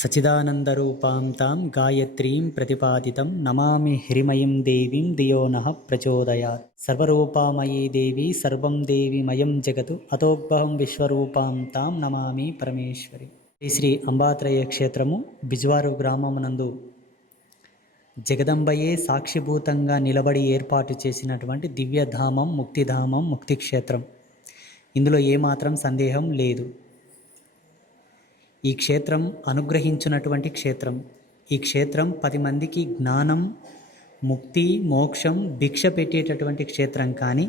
సచిదానందరూపాం తాం గాయత్రీం ప్రతిపాదితం నమామి హ్రీమయీం దేవీం ధియో నః ప్రచోదయాత్. సర్వరూపామయీ దేవి సర్వం దేవిమయం జగత్ అతోద్భవం విశ్వరూపాం తాం నమామి పరమేశ్వరి. శ్రీ అంబాత్రయ క్షేత్రము బిజ్వారు గ్రామమునందు జగదంబయే సాక్షిభూతంగా నిలబడి ఏర్పాటు చేసినటువంటి దివ్యధామం, ముక్తిధామం, ముక్తిక్షేత్రం. ఇందులో ఏమాత్రం సందేహం లేదు. ఈ క్షేత్రం అనుగ్రహించినటువంటి క్షేత్రం. ఈ క్షేత్రం 10 మందికి జ్ఞానం, ముక్తి, మోక్షం, భిక్ష పెట్టేటటువంటి క్షేత్రం. కానీ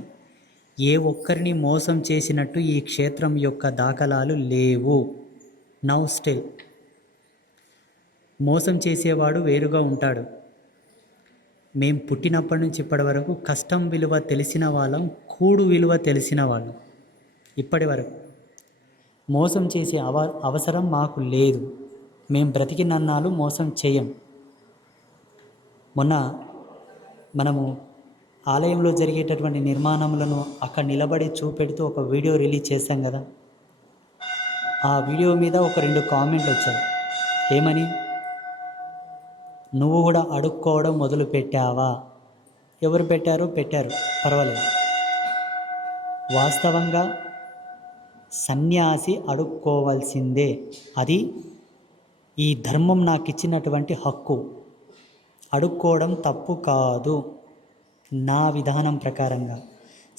ఏ ఒక్కరిని మోసం చేసినట్టు ఈ క్షేత్రం యొక్క దాఖలాలు లేవు. నౌ స్టిల్ మోసం చేసేవాడు వేరుగా ఉంటాడు. మేం పుట్టినప్పటి నుంచి ఇప్పటి వరకు కష్టం విలువ తెలిసిన వాళ్ళం, కూడు విలువ తెలిసిన వాళ్ళం. ఇప్పటి వరకు మోసం చేసే అవసరం మాకు లేదు. మేం బ్రతికినన్నాళ్ళు మోసం చేయం. మొన్న మనము ఆలయంలో జరిగేటటువంటి నిర్మాణములను అక్కడ నిలబడి చూపెడుతూ ఒక వీడియో రిలీజ్ చేశాం కదా. ఆ వీడియో మీద ఒక 2 కామెంట్లు వచ్చాయి. ఏమని? నువ్వు కూడా అడుక్కోవడం మొదలు పెట్టావా? ఎవరు పెట్టారు? పర్వాలేదు. వాస్తవంగా సన్యాసి అడుక్కోవాల్సిందే. అది ఈ ధర్మం నాకు ఇచ్చినటువంటి హక్కు. అడుక్కోవడం తప్పు కాదు. నా విధానం ప్రకారంగా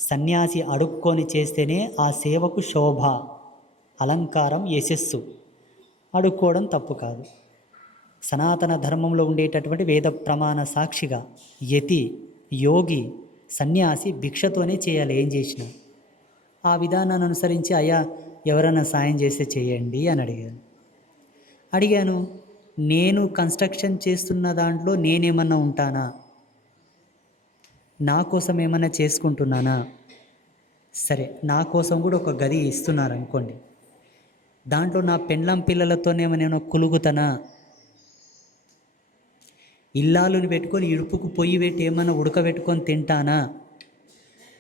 సన్యాసి అడుక్కొని చేస్తేనే ఆ సేవకు శోభ, అలంకారం, యశస్సు. అడుక్కోవడం తప్పు కాదు. సనాతన ధర్మంలో ఉండేటటువంటి వేద ప్రమాణ సాక్షిగా యతి, యోగి, సన్యాసి భిక్షతోనే చేయాలి ఏం చేసినా. ఆ విధానాన్ని అనుసరించి అయ్యా ఎవరైనా సాయం చేస్తే చేయండి అని అడిగాను. నేను కన్స్ట్రక్షన్ చేస్తున్న దాంట్లో నేనేమన్నా ఉంటానా? నా కోసం ఏమన్నా చేసుకుంటున్నానా? సరే, నా కోసం కూడా ఒక గది ఇస్తున్నారు అనుకోండి. దాంట్లో నా పెండ్లం పిల్లలతోనేమో కులుగుతానా? ఇల్లాలుని పెట్టుకొని ఇడుపుకు పొయ్యి పెట్టి ఏమన్నా ఉడకబెట్టుకొని తింటానా?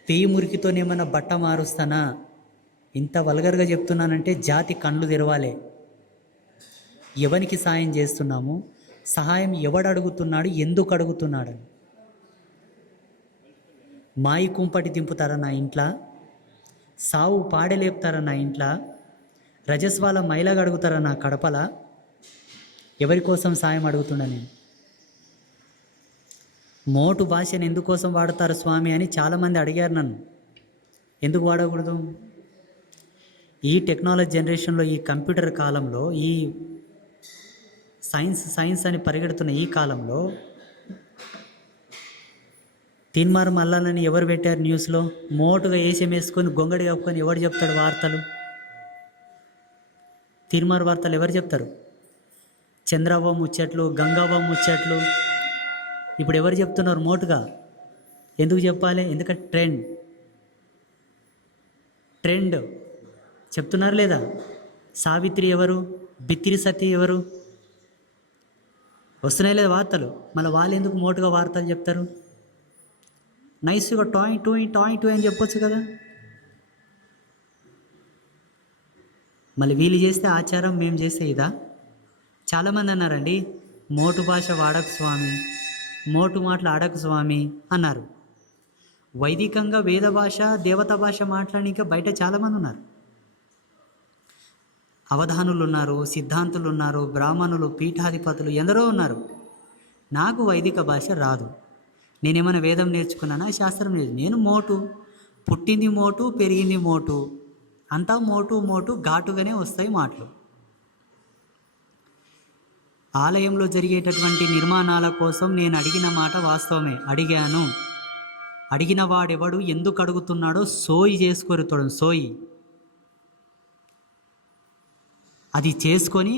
పేయి మురికితోనేమన్నా బట్ట మారుస్తానా? ఇంత వల్గర్గా చెప్తున్నానంటే జాతి కళ్ళు తెరవాలి. ఎవరికి సాయం చేస్తున్నాము? సహాయం ఎవడు అడుగుతున్నాడు? ఎందుకు అడుగుతున్నాడు? మాయి కుంపటి దింపుతారా నా ఇంట్లో? సావు పాడలేపుతారా నా ఇంట్లో? రజస్వాల మైలాగా అడుగుతారా నా కడపల? ఎవరి కోసం సాయం అడుగుతున్నా నేను? మోటు భాషను ఎందుకోసం వాడతారు స్వామి అని చాలామంది అడిగారు నన్ను. ఎందుకు వాడకూడదు? ఈ టెక్నాలజీ జనరేషన్లో, ఈ కంప్యూటర్ కాలంలో, ఈ సైన్స్ అని పరిగెడుతున్న ఈ కాలంలో తీన్మార్ మల్లాలని ఎవరు పెట్టారు న్యూస్లో? మోటుగా ఏషం వేసుకొని గొంగడి కప్పుకొని ఎవరు చెప్తాడు వార్తలు? తీన్మార్ వార్తలు ఎవరు చెప్తారు? చంద్రవ్వ ముచ్చట్లు, గంగవ్వ ముచ్చట్లు ఇప్పుడు ఎవరు చెప్తున్నారు మోటుగా? ఎందుకు చెప్పాలి? ఎందుకంటే ట్రెండ్ చెప్తున్నారు లేదా? సావిత్రి ఎవరు? బిత్తిరి సతీ ఎవరు? వస్తున్నాయి లేదా వార్తలు? మళ్ళీ వాళ్ళు ఎందుకు మోటుగా వార్తలు చెప్తారు? నైస్గా టాయ్ టూ అని చెప్పొచ్చు కదా. మళ్ళీ వీళ్ళు చేస్తే ఆచారం, మేము చేస్తే ఇదా? చాలామంది అన్నారండి, మోటు భాష వాడకు స్వామి, మోటు మాటలు ఆడకు స్వామి అన్నారు. వైదికంగా వేద భాష, దేవత భాష మాట్లాడడానికి బయట చాలామంది ఉన్నారు. అవధానులు ఉన్నారు, సిద్ధాంతులు ఉన్నారు, బ్రాహ్మణులు, పీఠాధిపతులు ఎందరో ఉన్నారు. నాకు వైదిక భాష రాదు. నేనేమైనా వేదం నేర్చుకున్నానా? శాస్త్రం నేను మోటు, పుట్టింది మోటు, పెరిగింది మోటు, అంతా మోటు ఘాటుగానే వస్తాయి మాటలు. ఆలయంలో జరిగేటటువంటి నిర్మాణాల కోసం నేను అడిగిన మాట వాస్తవమే. అడిగిన వాడెవడు, ఎందుకు అడుగుతున్నాడో సోయి చేసుకోరు. సోయి అది చేసుకొని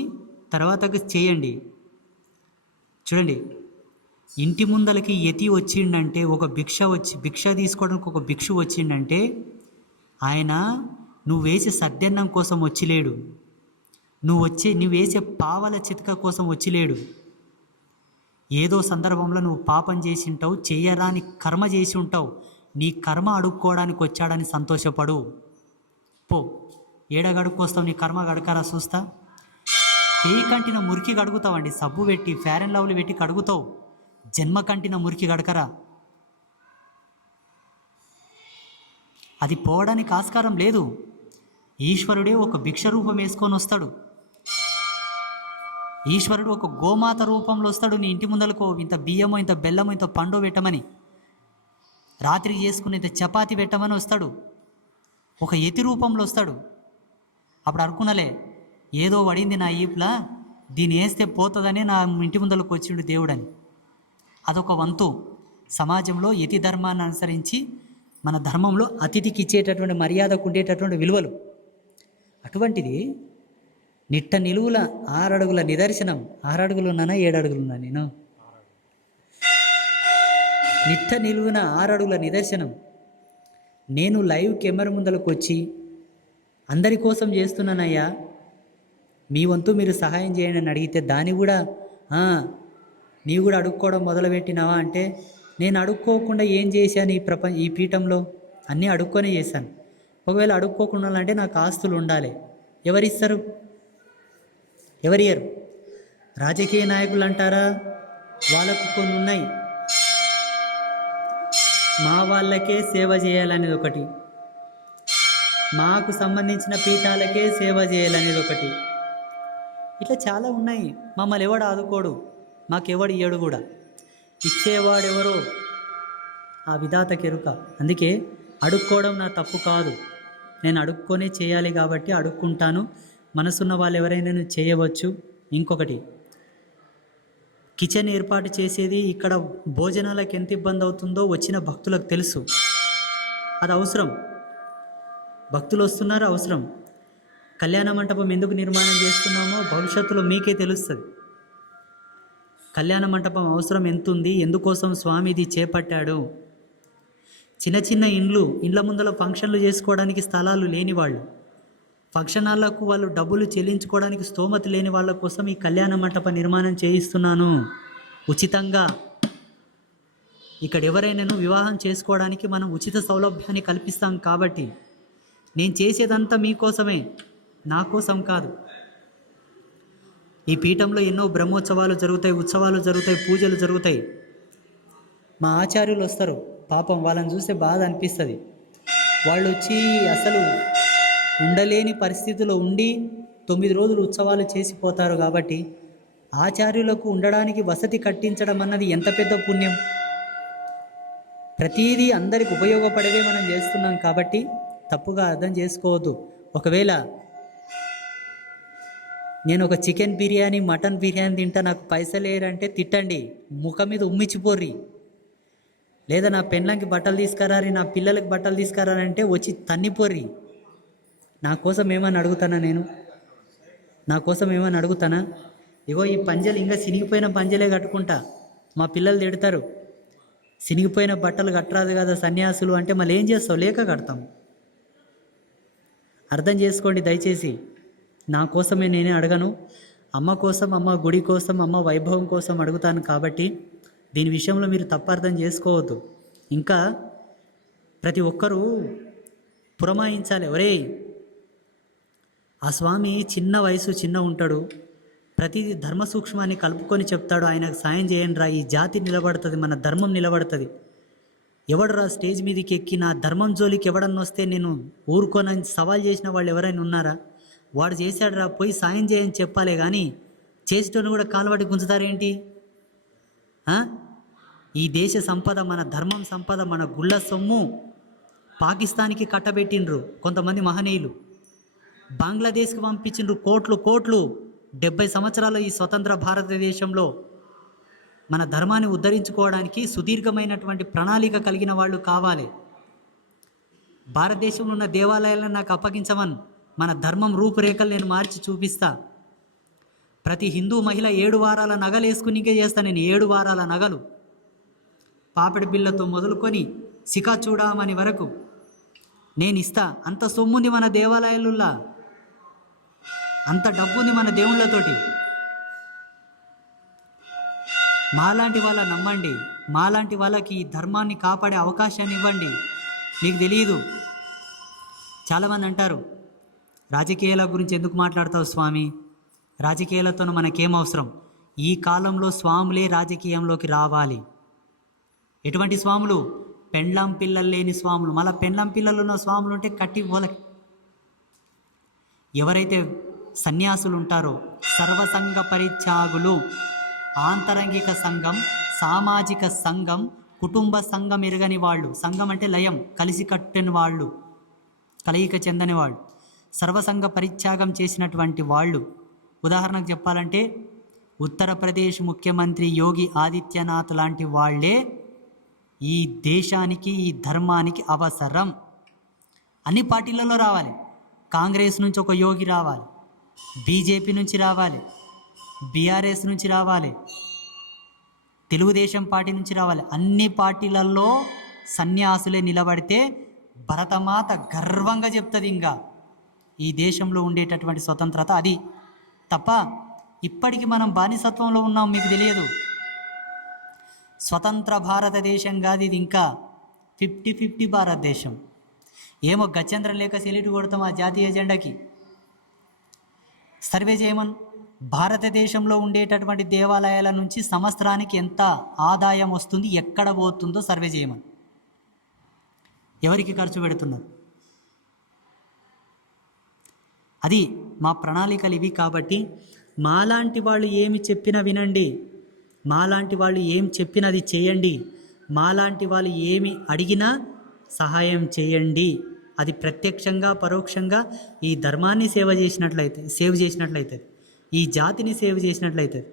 తర్వాత చేయండి. చూడండి, ఇంటి ముందలకి యతి వచ్చిండంటే, ఒక భిక్ష తీసుకోవడానికి ఒక భిక్షు వచ్చిండంటే ఆయన నువ్వు వేసే సద్దన్నం కోసం వచ్చిలేడు. నువ్వు వేసే పావల చితక కోసం వచ్చిలేడు. ఏదో సందర్భంలో నువ్వు పాపం చేసి ఉంటావు, చెయ్యరాని కర్మ చేసి ఉంటావు. నీ కర్మ అడుక్కోవడానికి వచ్చాడని సంతోషపడు. పో, ఏడగడుక్కొస్తావు? నీ కర్మ గడకరా చూస్తా. చేయి కంటిన మురికి కడుగుతావండి, సబ్బు పెట్టి ఫేర్ అండ్ లవ్లీ పెట్టి కడుగుతావు, జన్మ కంటిన మురికి కడకరా. అది పోవడానికి ఆస్కారం లేదు. ఈశ్వరుడే ఒక భిక్ష రూపం వేసుకొని వస్తాడు. ఈశ్వరుడు ఒక గోమాత రూపంలో వస్తాడు. నీ ఇంటి ముందలకు ఇంత బియ్యమో, ఇంత బెల్లమో, ఇంత పండు పెట్టమని, రాత్రి చేసుకుని ఇంత చపాతి పెట్టమని వస్తాడు. ఒక యతి రూపంలో వస్తాడు. అప్పుడు అనుకున్నలే, ఏదో పడింది నా ఈపులా, దీన్ని వేస్తే పోతుందని నా ఇంటి ముందరకు వచ్చిండు దేవుడని. అదొక వంతు. సమాజంలో యతి ధర్మాన్ని అనుసరించి మన ధర్మంలో అతిథికి ఇచ్చేటటువంటి మర్యాదకు ఉండేటటువంటి విలువలు. అటువంటిది నిట్ట నిలువుల 6 అడుగుల నిదర్శనం. 6 అడుగులు ఉన్నానా 7 అడుగులు ఉన్నా నేను? నిట్ట నిలువున 6 అడుగుల నిదర్శనం. నేను లైవ్ కెమెరా ముందరకు వచ్చి అందరి కోసం చేస్తున్నానయ్యా, మీ వంతు మీరు సహాయం చేయండి అని అడిగితే దాన్ని కూడా నీవు కూడా అడుక్కోవడం మొదలుపెట్టినావా అంటే, నేను అడుక్కోకుండా ఏం చేశాను ఈ పీఠంలో? అన్నీ అడుక్కొనే చేశాను. ఒకవేళ అడుక్కోకుండా అంటే నాకు ఆస్తులు ఉండాలి. ఎవరిస్తారు? ఎవరియరు? రాజకీయ నాయకులు అంటారా? వాళ్ళకు కొన్ని ఉన్నాయి. మా వాళ్ళకే సేవ చేయాలనేది ఒకటి, మాకు సంబంధించిన పీఠాలకే సేవ చేయాలనేది ఒకటి. ఇట్లా చాలా ఉన్నాయి. మమ్మల్ని ఎవడు ఆదుకోడు, మాకెవడు ఇయ్యడు కూడా. ఇచ్చేవాడెవరో ఆ విధాత కెరుక. అందుకే అడుక్కోవడం నా తప్పు కాదు, నేను అడుక్కొనే చేయాలి కాబట్టి అడుక్కుంటాను. మనసున్న వాళ్ళు ఎవరైనా చేయవచ్చు. ఇంకొకటి, కిచెన్ ఏర్పాటు చేసేది ఇక్కడ భోజనాలకు ఎంత ఇబ్బంది అవుతుందో వచ్చిన భక్తులకు తెలుసు. అది అవసరం, భక్తులు వస్తున్నారు, అవసరం. కళ్యాణ మంటపం ఎందుకు నిర్మాణం చేస్తున్నామో భవిష్యత్తులో మీకే తెలుస్తుంది. కళ్యాణ మంటపం అవసరం ఎంతుంది, ఎందుకోసం స్వామి ఇది చేపట్టాడు. చిన్న చిన్న ఇండ్ల ముందర ఫంక్షన్లు చేసుకోవడానికి స్థలాలు లేని వాళ్ళు, ఫంక్షన్ హాల్లకు వాళ్ళు డబ్బులు చెల్లించుకోవడానికి స్తోమత లేని వాళ్ళ కోసం ఈ కళ్యాణ మంటప నిర్మాణం చేయిస్తున్నాను ఉచితంగా. ఇక్కడ ఎవరైనాను వివాహం చేసుకోవడానికి మనం ఉచిత సౌలభ్యాన్ని కల్పిస్తాం. కాబట్టి నేను చేసేదంతా మీకోసమే, నా కోసం కాదు. ఈ పీఠంలో ఎన్నో బ్రహ్మోత్సవాలు జరుగుతాయి, ఉత్సవాలు జరుగుతాయి, పూజలు జరుగుతాయి. మా ఆచార్యులు వస్తారు, పాపం వాళ్ళని చూస్తే బాధ అనిపిస్తుంది. వాళ్ళు వచ్చి అసలు ఉండలేని పరిస్థితిలో ఉండి 9 రోజులు ఉత్సవాలు చేసిపోతారు. కాబట్టి ఆచార్యులకు ఉండడానికి వసతి కట్టించడం అన్నది ఎంత పెద్ద పుణ్యం. ప్రతీదీ అందరికి ఉపయోగపడేదే మనం చేస్తున్నాం కాబట్టి తప్పుగా అర్థం చేసుకోవద్దు. ఒకవేళ నేను ఒక చికెన్ బిర్యానీ, మటన్ బిర్యానీ తింటా, నాకు పైసలు లేరంటే తిట్టండి, ముఖం మీద ఉమ్మిచ్చిపోర్రి. లేదా నా పెళ్ళంకి బట్టలు తీసుకురారి, నా పిల్లలకి బట్టలు తీసుకురారంటే వచ్చి తన్నిపోర్రి. నా కోసం ఏమని అడుగుతానా నేను? నా కోసం ఏమని అడుగుతానా? ఇగో ఈ పంజలు ఇంకా సినిగిపోయిన పంజలే కట్టుకుంటా, మా పిల్లలు తిడతారు, సినిగిపోయిన బట్టలు కట్టరాదు కదా సన్యాసులు అంటే, మళ్ళీ ఏం చేస్తావు? లేక కడతాము. అర్థం చేసుకోండి దయచేసి. నా కోసమే నేనే అడగను, అమ్మ కోసం, అమ్మ గుడి కోసం, అమ్మ వైభవం కోసం అడుగుతాను. కాబట్టి దీని విషయంలో మీరు తప్పు అర్థం చేసుకోవద్దు. ఇంకా ప్రతి ఒక్కరూ పురమాయించాలి, ఒరేయ్ ఆ స్వామి చిన్న వయసు చిన్న ఉంటాడు, ప్రతిదీ ధర్మ సూక్ష్మాన్ని కలుపుకొని చెప్తాడు. ఆయనకు సాయం చేయండి రా, ఈ జాతి నిలబడుతుంది, మన ధర్మం నిలబడుతుంది. ఎవడరా స్టేజ్ మీదకి ఎక్కి నా ధర్మం జోలికి ఎవడన్నా వస్తే నేను ఊరుకోనని సవాల్ చేసిన వాళ్ళు ఎవరైనా ఉన్నారా? వాడు చేశాడు రా, పోయి సాయం చేయని చెప్పాలే కానీ చేసేటోని కూడా కాలువడి గుంజుతారేంటి? ఈ దేశ సంపద, మన ధర్మం సంపద, మన గుళ్ళ సొమ్ము పాకిస్తాన్కి కట్టబెట్టిండ్రు కొంతమంది మహనీయులు, బంగ్లాదేశ్కి పంపించిండ్రు కోట్లు కోట్లు. 70 సంవత్సరాల ఈ స్వతంత్ర భారతదేశంలో మన ధర్మాన్ని ఉద్ధరించుకోవడానికి సుదీర్ఘమైనటువంటి ప్రణాళిక కలిగిన వాళ్ళు కావాలి. భారతదేశంలో ఉన్న దేవాలయాలను నాకు అప్పగించమని, మన ధర్మం రూపురేఖలు నేను మార్చి చూపిస్తా. ప్రతి హిందూ మహిళ 7 వారాల నగలు వేసుకునికే చేస్తాను నేను. 7 వారాల నగలు, పాపిడి బిళ్ళతో మొదలుకొని సికా చూడమని వరకు నేను ఇస్తా. అంత సొమ్ముంది మన దేవాలయాలుల్లా, అంత డబ్బుంది మన దేవుళ్ళతోటి. మాలాంటి వాళ్ళ నమ్మండి, మాలాంటి వాళ్ళకి ఈ ధర్మాన్ని కాపాడే అవకాశాన్ని ఇవ్వండి. మీకు తెలియదు, చాలామంది అంటారు రాజకీయాల గురించి ఎందుకు మాట్లాడతావు స్వామి, రాజకీయాలతో మనకేం అవసరం? ఈ కాలంలో స్వాములే రాజకీయంలోకి రావాలి. ఎటువంటి స్వాములు? పెండ్లం పిల్లలు లేని స్వాములు. మళ్ళీ పెండ్లం పిల్లలు ఉన్న స్వాములు ఉంటే కట్టి పోలకి. ఎవరైతే సన్యాసులు ఉంటారో సర్వసంగ పరిత్యాగులు, ఆంతరంగిక సంఘం, సామాజిక సంఘం, కుటుంబ సంఘం ఎరగని వాళ్ళు, సంఘం అంటే లయం, కలిసి కట్టని వాళ్ళు, కలయిక చెందని వాళ్ళు, సర్వసంగ పరిత్యాగం చేసినటువంటి వాళ్ళు. ఉదాహరణకు చెప్పాలంటే ఉత్తరప్రదేశ్ ముఖ్యమంత్రి యోగి ఆదిత్యనాథ్ లాంటి వాళ్ళే ఈ దేశానికి, ఈ ధర్మానికి అవసరం. అన్ని పార్టీలలో రావాలి. కాంగ్రెస్ నుంచి ఒక యోగి రావాలి, బీజేపీ నుంచి రావాలి, బీఆర్ఎస్ నుంచి రావాలి, తెలుగుదేశం పార్టీ నుంచి రావాలి. అన్ని పార్టీలలో సన్యాసులే నిలబడితే భరతమాత గర్వంగా చెప్తుంది ఇంకా ఈ దేశంలో ఉండేటటువంటి స్వతంత్రత అది. తప్ప ఇప్పటికి మనం బానిసత్వంలో ఉన్నాం, మీకు తెలియదు. స్వతంత్ర భారతదేశం కాదు ఇది, ఇంకా 50-50 భారతదేశం. ఏమో గత్యంతరం లేక సెల్యూట్ కొడతాం ఆ జాతీయ ఎజెండాకి. సర్వే చేయమని భారతదేశంలో ఉండేటటువంటి దేవాలయాల నుంచి సంవత్సరానికి ఎంత ఆదాయం వస్తుంది, ఎక్కడ పోతుందో సర్వే చేయమని. ఎవరికి ఖర్చు పెడుతున్నారు? అది మా ప్రణాళికలు ఇవి. కాబట్టి మాలాంటి వాళ్ళు ఏమి చెప్పినా వినండి, మాలాంటి వాళ్ళు ఏం చెప్పినది చేయండి, మాలాంటి వాళ్ళు ఏమి అడిగినా సహాయం చేయండి. అది ప్రత్యక్షంగా పరోక్షంగా ఈ ధర్మాన్ని సేవ్ చేసినట్లయితే, ఈ జాతిని సేవ్ చేసినట్లయితుంది,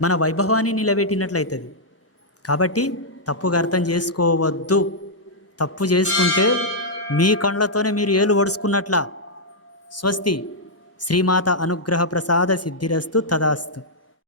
మన వైభవాన్ని నిలబెట్టినట్లయితుంది. కాబట్టి తప్పుగా అర్థం చేసుకోవద్దు. తప్పు చేసుకుంటే మీ కళ్ళతోనే మీరు ఏలు ఒడుచుకున్నట్లా. స్వస్తి. శ్రీమాత అనుగ్రహ ప్రసాద సిద్ధిరస్తు. తదాస్తు.